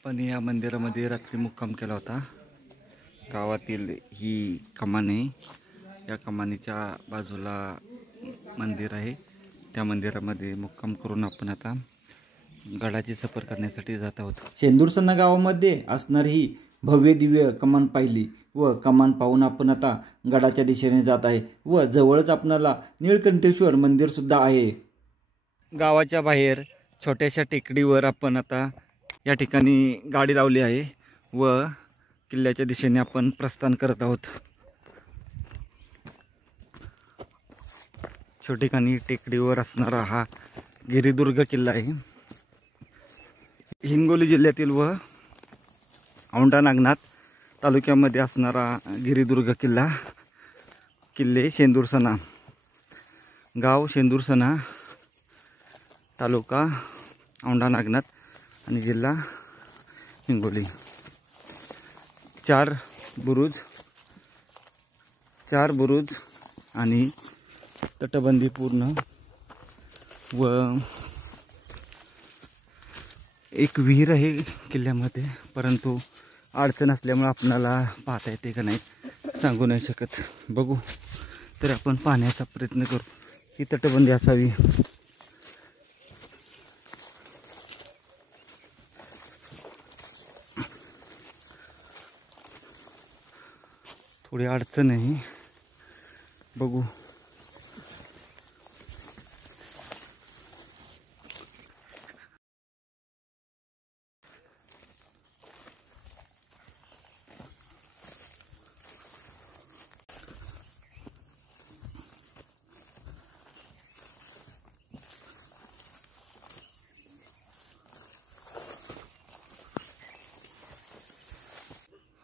आपण या मंदिरामध्ये रात्री मुक्काम केला होता। गावातील ही कमान आहे। या कमानीच्या बाजूला मंदिर आहे। त्या मंदिरामध्ये मुक्काम करून आपण आता गडाची सफर करण्यासाठी जात आहोत। शेंदूरसना गावामध्ये असणारी ही भव्य दिव्य कमान पाहिली व कमान पाहून आपण आता गडाच्या दिशेने जात आहे व जवळच आपल्याला नीळकंठेश्वर मंदिर सुद्धा आहे। गावाच्या बाहेर छोट्याशा टेकडीवर आपण आता या ठिकाणी गाडी लावली आहे व किल्ल्याच्या दिशेने आपण प्रस्थान करत आहोत। छोटेखानी टेकडीवर असणारा हा गिरिदुर्ग किल्ला आहे। हिंगोली जिल्ह्यातील व औंढा नागनाथ तालुक्यामध्ये असणारा गिरिदुर्ग किल्ला। किल्ले शेंदूरसना, गाव शेंदूरसना, तालुका औंढा नागनाथ आणि जिल्हा हिंगोली। चार बुरुज आणि तटबंदी पूर्ण व एक विहीर आहे किल्ल्यामध्ये, परंतु अडचण असल्यामुळे आपणाला पाहता येते का नाही सांगू नाही शकत। बघू तर आपण पाहण्याचा प्रयत्न करू। ही तटबंदी असावी। थोडी अडचण आहे, बघू।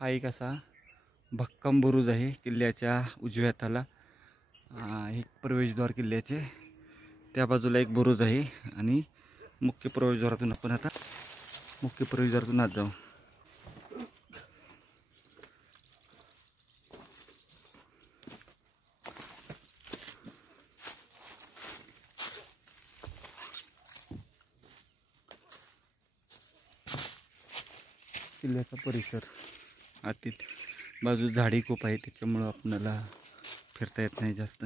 हा एक असा भक्कम बुरुज आहे किल्ल्याच्या उजव्या हाताला। एक प्रवेशद्वार किल्ल्याचे, त्या बाजूला एक बुरुज आहे आणि मुख्य प्रवेशद्वारातून आपण आता आत जाऊ। किल्ल्याचा परिसर आतील बाजू झाडी खूप आहे, त्याच्यामुळं आपल्याला फिरता येत नाही जास्त।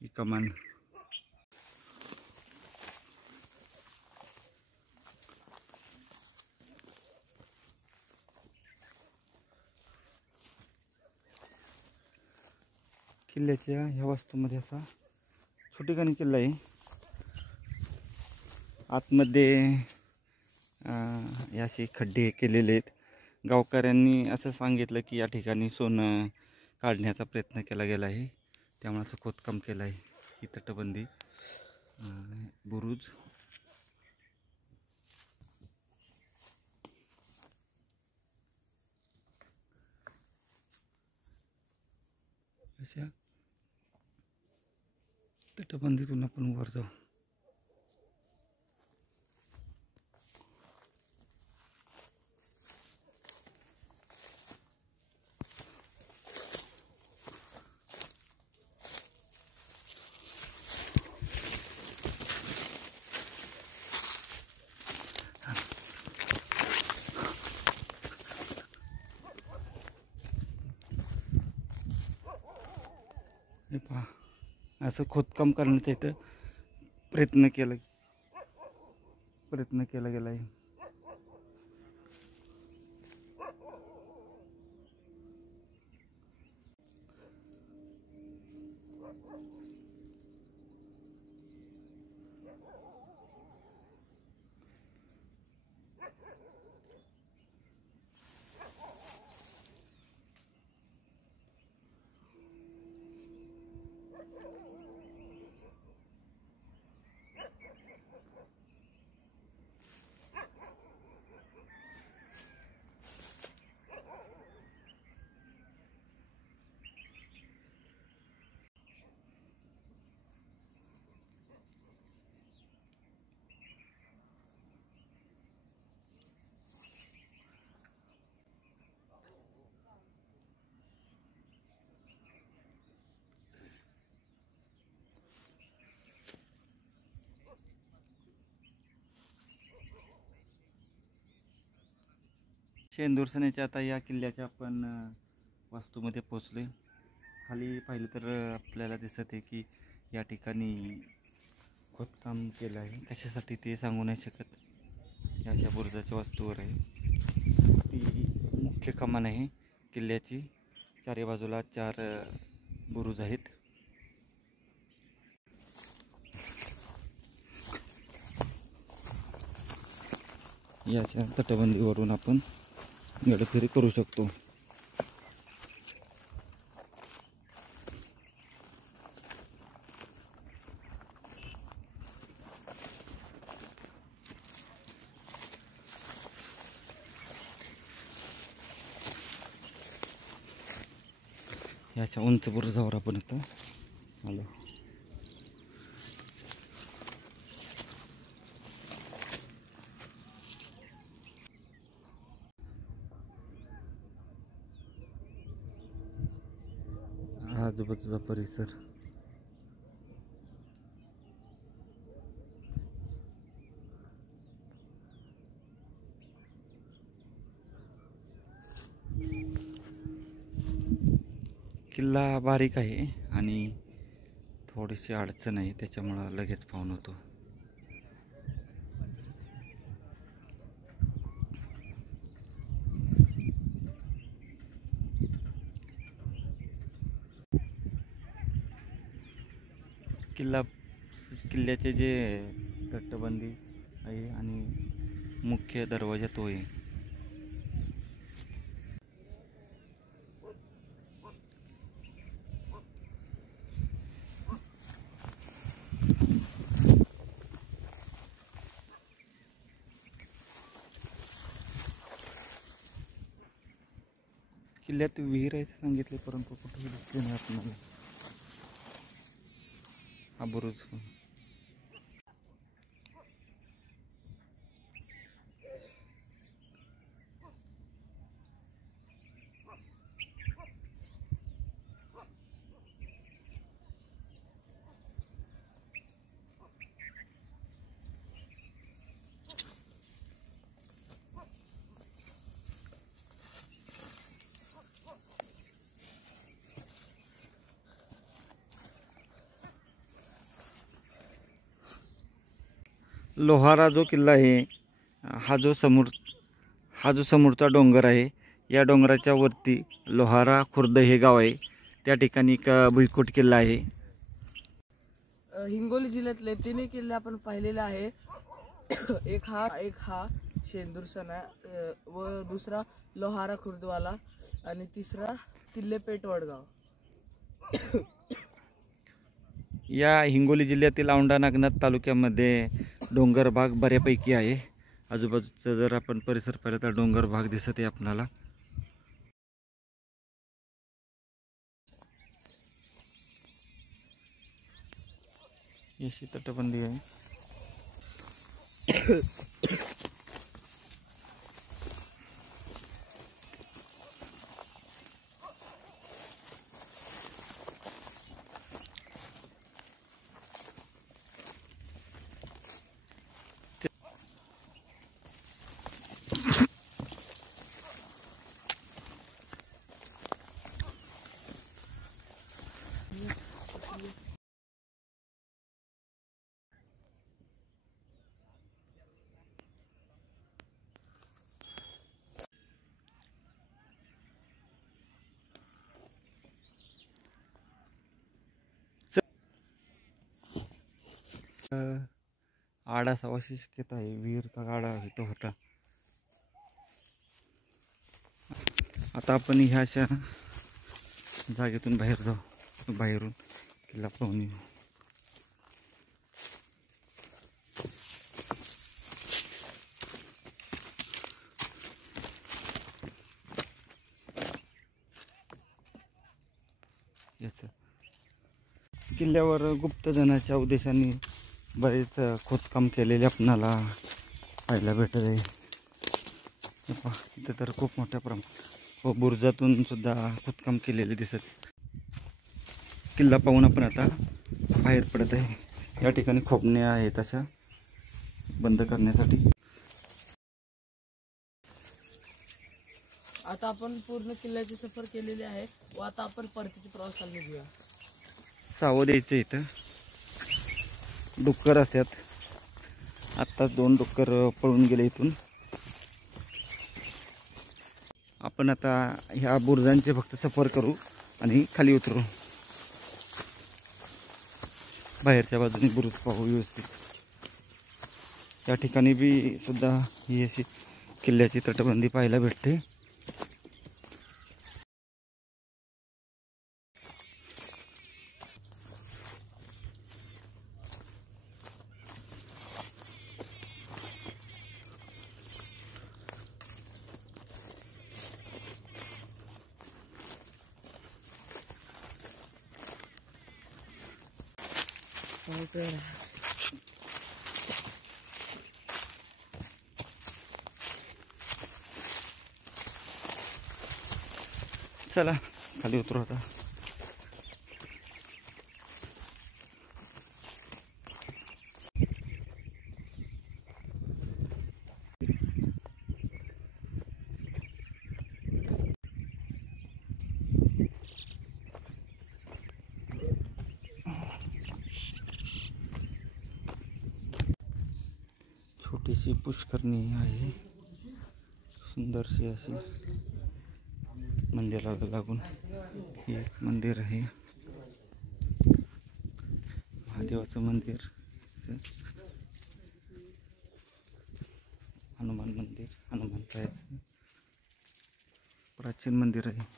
ही कमान किल्ल्याच्या ह्या वास्तूमध्ये असा छोटेखानी किल्ला आहे। आतमध्ये असे खड्डे केलेले आहेत। गावकऱ्यांनी असं सांगितलं की या ठिकाणी सोनं काढण्याचा प्रयत्न केला गेला आहे, त्यामुळे असं खोदकाम केलं आहे। ही तटबंदी, बुरुज, अशा तटबंदीतून आपण वर जाऊ। हे पहा, असं खोदकाम करण्याचा इथं प्रयत्न केला गेला आहे। शेंदूरसण्याच्या आता या किल्ल्याच्या आपण वास्तूमध्ये पोचलोय. खाली पाहिलं तर आपल्याला दिसत आहे की या ठिकाणी खोदकाम केलं आहे. कशासाठी ते सांगू नाही शकत. या अशा बुरुजाच्या वास्तूवर आहे. ती मुख्य कमान आहे किल्ल्याची. चारी बाजूला 4 बुरुज आहेत. याच्या तटबंदीवरून आपण गडफेरी करू शकतो. याच्या उंच बुरुजावर आपण आता आलो. आजूबाजूचा परिसर किल्ला बारीक आहे आणि थोडीशी अडचण आहे, त्याच्यामुळं लगेच पाहून होतो. किल्ल्याचे जे तटबंदी आहे आणि मुख्य दरवाजा तो आहे. किल्ल्यात विहीर आहे सांगितले, परंतु कुठेही दिसले नाही आपल्याला. हा बुरुज लोहारा जो किल्ला आहे, हा जो समोरचा डोंगर आहे, या डोंगराच्या वरती लोहारा खुर्द हे गाव आहे. त्या ठिकाणी एक भुईकोट किल्ला आहे. हिंगोली जिल्ह्यातले 3 किल्ले आपण पाहिलेले आहे. एक हा शेंदूरसणा व दुसरा लोहारा खुर्दवाला आणि तिसरा किल्लेपेठ वडगाव. या हिंगोली जिल्ह्यातील औंढा नागनाथ तालुक्यामध्ये डोंगर भाग बऱ्यापैकी आहे. आजूबाजूचा जर आपण परिसर पाहिला तर डोंगर भाग दिसत आहे आपल्याला. याची तटबंदी आहे. आडा असावाची शक्यता आहे. विहीरचा गाडा इथं होता. आता आपण ह्या अशा जागेतून बाहेर जाऊ. बाहेरून किल्ला पाहून येऊ. किल्ल्यावर गुप्तधनाच्या उद्देशाने बरेच खोदकाम केलेले आपणाला पाहायला भेटत आहे. इथे तर खूप मोठ्या प्रमाणात व बुरुजातून सुद्धा खोदकाम केलेले दिसत. किल्ला पाहून आपण आता बाहेर पडत आहे. या ठिकाणी खोपण्या आहेत अशा बंद करण्यासाठी. आता आपण पूर्ण किल्ल्याची सफर केलेली आहे व आता आपण परतीच्या प्रवासाला निघूया. सावध यायचं इथं डुक्कर असतात. आत्ता 2 डुक्कर पळून गेले इथून. आपण आता ह्या बुरुजांचे फक्त सफर करू आणि खाली उतरू. बाहेरच्या बाजूने बुरुज पाहू व्यवस्थित. या ठिकाणी बी सुद्धा ही अशी किल्ल्याची तटबंदी पाहायला भेटते. चला खाली उतरू आता. छोटीशी पुष्करणी आहे, सुंदरशी अशी. मंदिराला लागून हे एक मंदिर आहे, महादेवाचं मंदिर. हनुमान मंदिर, हनुमंताचं प्राचीन मंदिर आहे.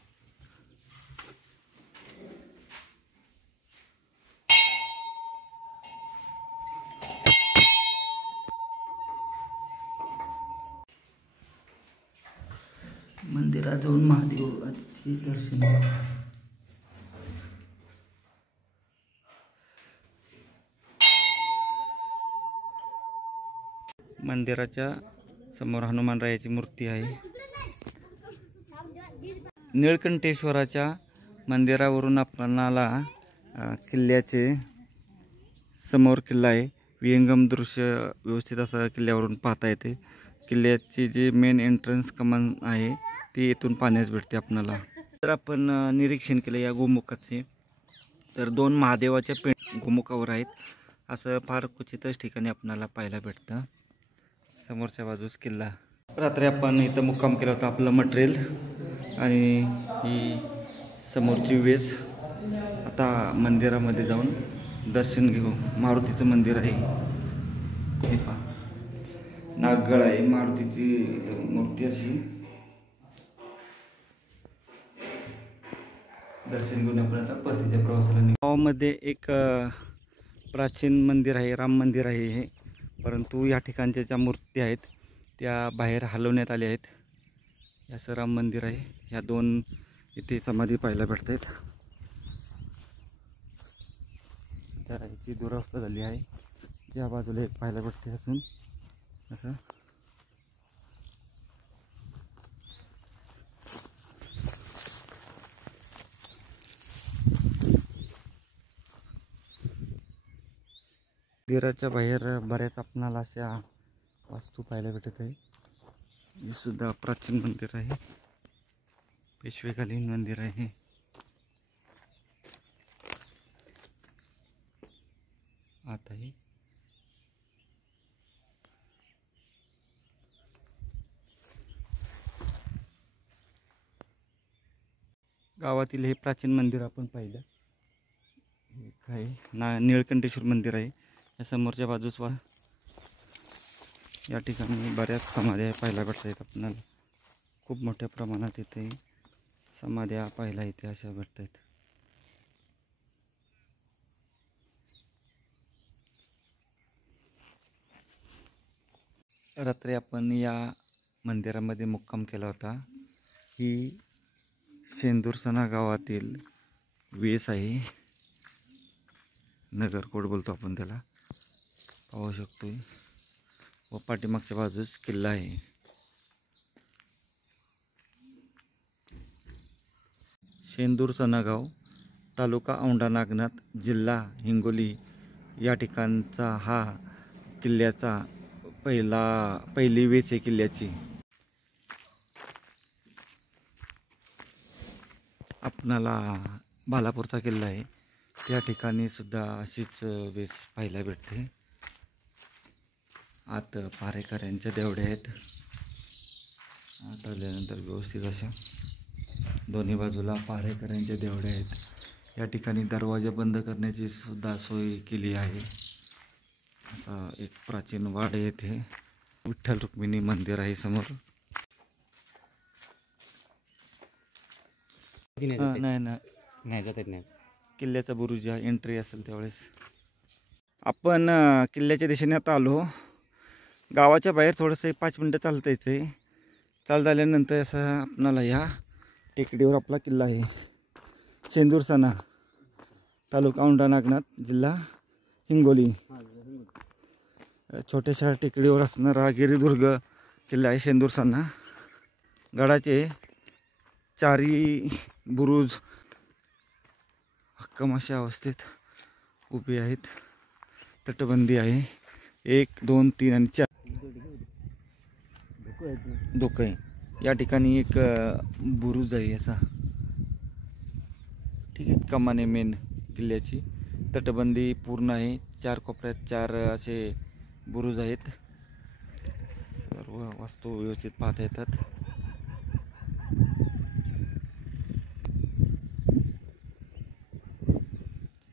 मंदिरात जाऊन महादेवाचे दर्शन. मंदिराच्या समोर हनुमानरायाची मूर्ती आहे. निळकंठेश्वराच्या मंदिरावरून आपणाला किल्ल्याचे समोर किल्ला आहे. विहंगम दृश्य व्यवस्थित असं किल्ल्यावरून पाहता येते. किल्ल्याची जी मेन एंट्रन्स कमान आहे ती इथून पाहण्यास भेटते आपणाला. तर आपण निरीक्षण केलं या गोमुखाचे, तर 2 महादेवाच्या गोमुखावर आहेत. असं फार क्वचितच ठिकाणी आपणाला पाहायला भेटतं. समोरच्या बाजूस किल्ला. रात्री आपण इथं मुक्काम केला होता. आपलं मटेरियल आणि ही समोरची वेस. आता मंदिरामध्ये जाऊन दर्शन घेऊ. मारुतीचं मंदिर आहे हे पहा. नागगड आहे, मारुतीची मूर्ती अशी. दर्शन घेऊन आपण आता परतीच्या प्रवासाला निघू. गावामध्ये एक प्राचीन मंदिर आहे, राम मंदिर आहे हे. परंतु या ठिकाणच्या ज्या मूर्ती आहेत त्या बाहेर हलवण्यात आल्या आहेत. हे असं राम मंदिर आहे. ह्या 2 इथे समाधी पाहायला भेटत आहेत. त्या ह्याची दुरावस्था झाली आहे. ज्या बाजूला एक पाहायला भेटते असून असं. मंदिराच्या बाहेर बऱ्याच आपणाला अशा वास्तू पाहायला भेटत आहे. हे सुद्धा प्राचीन मंदिर आहे, पेशवेकालीन मंदिर आहे. आता हे गावातील हे प्राचीन मंदिर आपण पाहिलं. हे काय निळकंठेश्वर मंदिर आहे. या समोरच्या बाजूस या ठिकाणी बऱ्याच समाध्या पाहायला भेटत आहेत आपल्याला. खूप मोठ्या प्रमाणात इथे समाध्या पाहायला इथे अशा भेटत आहेत. रात्री आपण या मंदिरामध्ये मुक्काम केला होता. ही शेंदूरसणा गावातील वेस आहे, नगरकोट बोलतो आपण त्याला. पाहू शकतो व पाठीमागच्या बाजूस किल्ला आहे. शेंदूरसणा गाव, तालुका औंढा नागनाथ, जिल्हा हिंगोली या ठिकाणचा हा किल्ल्याचा पहिली वेस आहे किल्ल्याची. आपणाला बालापूरचा किल्ला आहे त्या ठिकाणी सुद्धा अशीच वेस पाहायला भेटते. आत पारेकऱ्यांच्या देवड्या आहेत. आत आल्यानंतर व्यवस्थित अशा दोन्ही बाजूला पारेकऱ्यांच्या देवड्या आहेत. या ठिकाणी दरवाजा बंद करण्याची सुद्धा सोय केली आहे. असा एक प्राचीन वाड येथे विठ्ठल रुक्मिणी मंदिर आहे समोर. नाही जात नाही. किल्ल्याचा बुरुज एंट्री असेल त्यावेळेस. आपण किल्ल्याच्या दिशेने आता आलो. गावाच्या बाहेर थोडंसं 5 मिनटं चालता यायचं आहे. चालत आल्यानंतर असं आपणाला या टेकडीवर आपला किल्ला आहे. शेंदूरसाना, तालुका औंढा नागनाथ, जिल्हा हिंगोली. छोट्याशा टेकडीवर असणारा गिरिदुर्ग किल्ला आहे शेंदूरसाना. गडाचे 4 बुरुज हक्कम अशा अवस्थेत उभे आहेत. तटबंदी आहे. 1, 2, 3 आणि 4 धोका आहे. या ठिकाणी एक बुरुज आहे असा. ठीक आहे. कमान आहे मेन किल्ल्याची. तटबंदी पूर्ण आहे. 4 कोपऱ्यात 4 असे बुरुज आहेत. सर्व वास्तू व्यवस्थित पाहता येतात.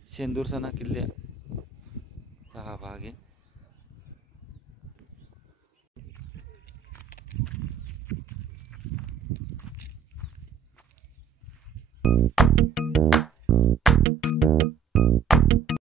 शेंदूरसाना किल्ल्याचा हा भाग आहे.